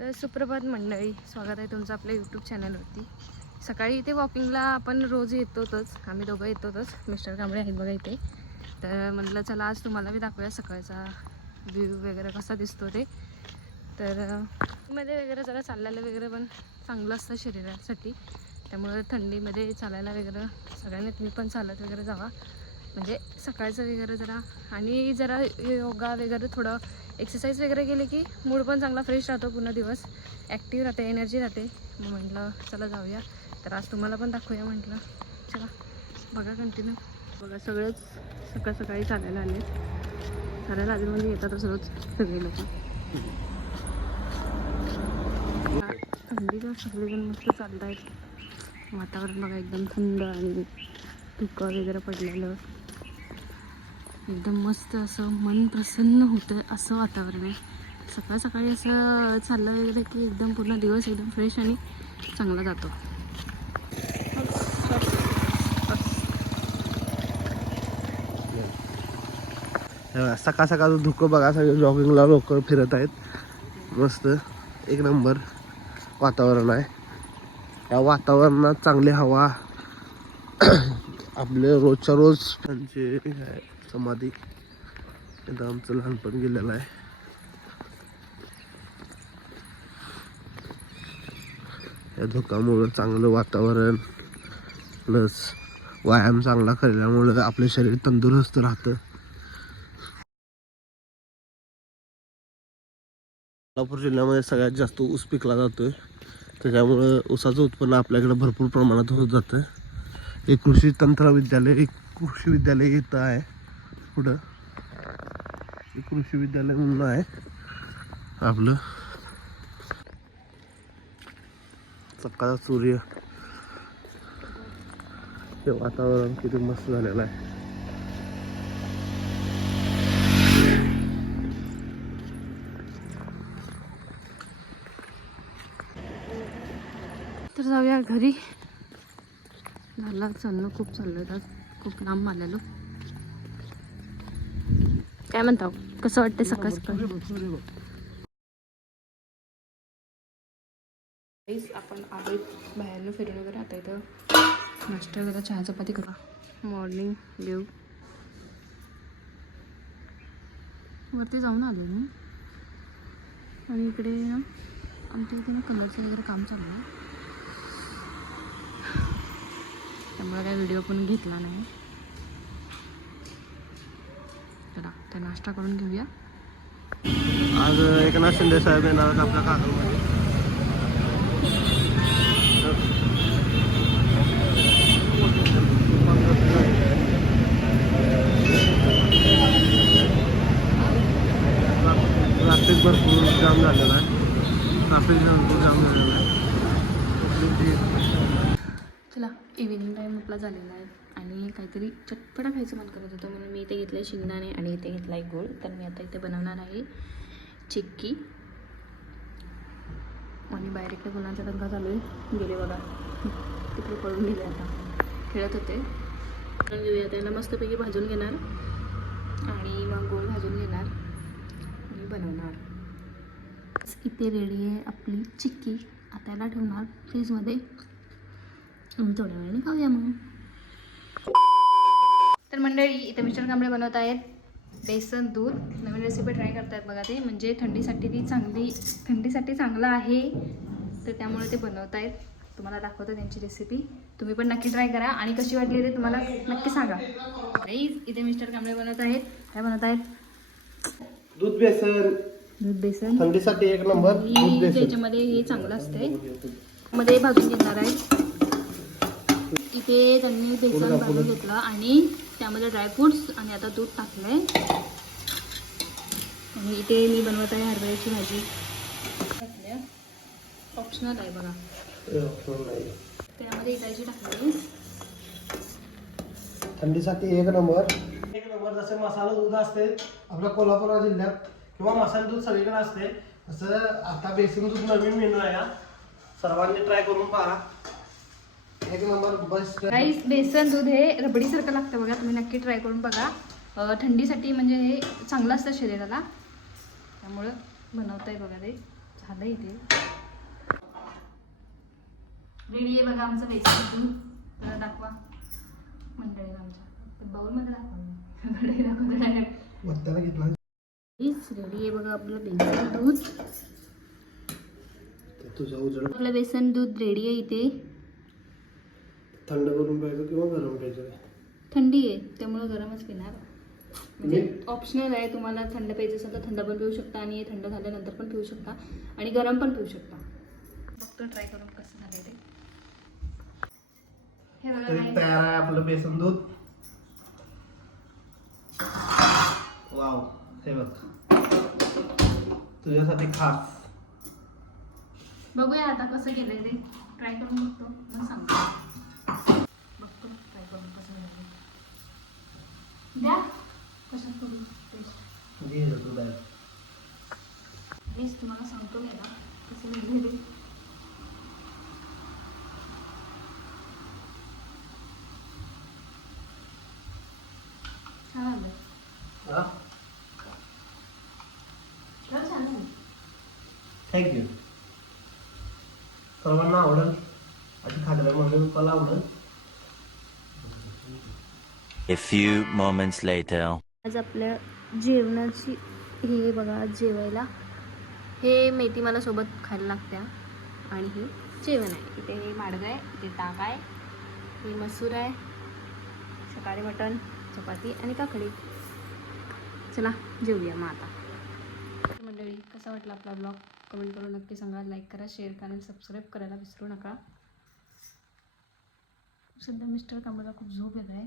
तर सुप्रभात मंडळी, स्वागत आहे तुमचं आपल्या यूट्यूब चॅनलवरती. सकाळी इथे वॉकिंगला आपण रोज येतोच, आम्ही दोघं येतोच. मिस्टर कांबळे आहेत बघा इथे. तर म्हटलं चला आज तुम्हाला बी दाखवूया सकाळचा व्ह्यू वगैरे कसा दिसतो ते. तर मध्ये वगैरे जरा चालायला वगैरे पण चांगलं असतं शरीरासाठी. त्यामुळे थंडीमध्ये चालायला वगैरे सगळ्यांनी तुम्ही पण चालत वगैरे जावा, म्हणजे सकाळचं वगैरे जरा. आणि जरा योगा वगैरे थोडं एक्सरसाइज वगैरे केली की मूड पण चांगला फ्रेश राहतो, पूर्ण दिवस ॲक्टिव्ह राहते, एनर्जी राहते. मग म्हटलं चला जाऊया. तर आज तुम्हाला पण दाखवूया म्हटलं. चला बघा कंटिन्यू बघा. सगळेच सकाळ सकाळी चालायला आले. चालायला आले म्हणजे येतातच रोज सगळे लोक. थंडीला सगळेजण मस्त चालत आहेत. वातावरण बघा एकदम थंड आणि धुकं वगैरे पडलेलं, एकदम मस्त असं मन प्रसन्न होतं असं वातावरण आहे. सकाळ सकाळी असं चाललं वगैरे की एकदम पूर्ण दिवस एकदम फ्रेश आणि चांगला जातो. सकाळ सकाळ धुकं बघा, सगळे जॉगिंगला लोक फिरत आहेत. मस्त एक नंबर वातावरण आहे. या वातावरणात चांगली हवा. आपले रोजच्या रोज त्यांचे समाधी इथं आमचं लहानपण गेलेलं आहे. या धुकामुळं चांगलं वातावरण प्लस व्यायाम चांगला केल्यामुळं आपलं शरीर तंदुरुस्त राहतं. सोलापूर जिल्ह्यामध्ये सगळ्यात जास्त ऊस पिकला जातोय, त्याच्यामुळं ऊसाचं उत्पन्न आपल्याकडे भरपूर प्रमाणात होत जातं. एक कृषी तंत्रविद्यालय, एक कृषी विद्यालय इथं आहे पुढं. एक कृषी विद्यालय म्हणून आहे आपलं. सकाळचा सूर्य, ते वातावरण किती मस्त झालेलं आहे. तर जाऊया घरी. झाला चाललं, खूप चाललं आज, खूप लांब आलेलो. काय म्हणता, कसं वाटतं सकाळ सकाळी? आपण आलो बाहेरनं फिरून वगैरे, आता इथं नाश्ता वगैरे चहा चपाती करा. मॉर्निंग व्ह्यू वरती जाऊन आलो मी. आणि इकडे ना आमच्या इथे ना कलरचं वगैरे काम चालू आहे, त्यामुळे काय व्हिडिओ पण घेतला नाही. चला तर नाश्ता करून घेऊया. आज एकनाथ शिंदे साहेब येणार आहेत आपल्या कागलमध्ये. ट्रॅफिक भरपूर जाम झालेला आहे. चला इव्हिनिंग टाईम आपला झालेला आहे आणि काहीतरी चटपटा खायचं मन करत होतं, म्हणून मी इथे घेतलं आहे शेंगदाणे आणि इथे घेतला आहे गोळ. तर मी आता इथे बनवणार आहे चिक्की. आणि बाहेर इकडे मुलांचा दंगा चालू आहे, गेले बघा तिकडे पळून गेले, आता खेळत होते. घेऊया त्याला मस्तपैकी भाजून घेणार आणि मग गोळ भाजून घेणार आणि बनवणार. इथे रेडी आहे आपली चिक्की. आता याला ठेवणार फ्रीजमध्ये, थोड्या वेळाने खाऊया मग. तर मंडळी इथे मिस्टर कांबळे बनवत आहेत बेसन दूध. नवीन रेसिपी ट्राय करतायत बघा ते, म्हणजे थंडीसाठी चांगलं आहे, तर त्यामुळे ते बनवत आहेत. तुम्हाला दाखवतो त्यांची रेसिपी, तुम्ही पण नक्की ट्राय करा आणि कशी वाटली ते तुम्हाला नक्की सांगा. इथे मिस्टर कांबळे बनवत आहेत. काय बनवत आहेत? दूध बेसन थंडीसाठी एक नंबर. त्याच्यामध्ये हे चांगलं असते, मध्ये भाजून घेणार आहे. इथे त्यांनी बेसन भाजून घेतलं आणि त्यामध्ये ड्रायफ्रूट्स आणि आता दूध टाकलंय. आणि इथे मी बनवत आहे हरभऱ्याची भाजी. ऑप्शनल आहे बघा, त्यामध्ये इलायची टाकली. थंडीसाठी एक नंबर. जसे मसाला दूध असते आपल्या कोल्हापूर जिल्ह्यात किंवा मसाला दूध सगळीकडे असते, तसं आता बेसन दूध नवीन मेनू आहे. सर्वांनी ट्राय करून पहा, एक नंबर बेस्ट. राईस बेसन दूध हे रबडीसारखं लागतं बघा, तुम्ही नक्की ट्राय करून बघा. थंडीसाठी म्हणजे हे चांगलं असतं शरीराला, त्यामुळं बनवत आहे बघा ते. झालं इथे. रेडी आहे बघा आमचं बेसन दूध. जरा दाखवा मंडळी आमच्या बाउलमध्ये दाखवा. वत्ताला घेतला रेडी आहे बघा आपलं बेसन दूध. तुझा उजळ आपलं बेसन दूध रेडी आहे इथे. थंड करून प्यायचं किंवा गरम प्यायचं? थंडी आहे त्यामुळे गरमच पिणार. म्हणजे ऑप्शनल आहे, तुम्हाला थंड प्यायचं असेल तर थंड पण पिऊ शकता आणि थंड झाल्यानंतर पण पिऊ शकता आणि गरम पण पिऊ शकता. बघतो ट्राय करून कसं झालंय ते. हे बघा तरी तयार आहे आपलं बेसन दूध. वाव, हे बघ तुझ्यासाठी खास. बघूया आता कसं केलंय ते. ट्राय करून बघतो मग सांगतो. बघतो ट्राय करून कसं झालं. द्या कशात करू टेस्ट. घे दूध आहे. प्लीज तुम्हाला सांगतो मी ना कसं झालं ते. छान झालं. छान झालं. थँक्यू. सर्वांना आवडेल अशी खाद्य म्हणून मला आवडेल. A few moments later. आज आपल्या जेवणाची हे बघा जेवायला हे मेथी मला सोबत खायला लागत्या आणि हे जेवण आहे. इथे हे माडगं आहे, इथे ताक आहे, हे मसूर आहे, सकाळी मटण, चपाती आणि काकडी. चला जेवूया मग आता. मंडळी कसा वाटला आपला ब्लॉग कमेंट करून नक्की सांगा. लाईक करा, शेअर करा आणि सबस्क्राईब करायला विसरू नका. सध्या मिस्टर कामाला खूप झोप येत आहे.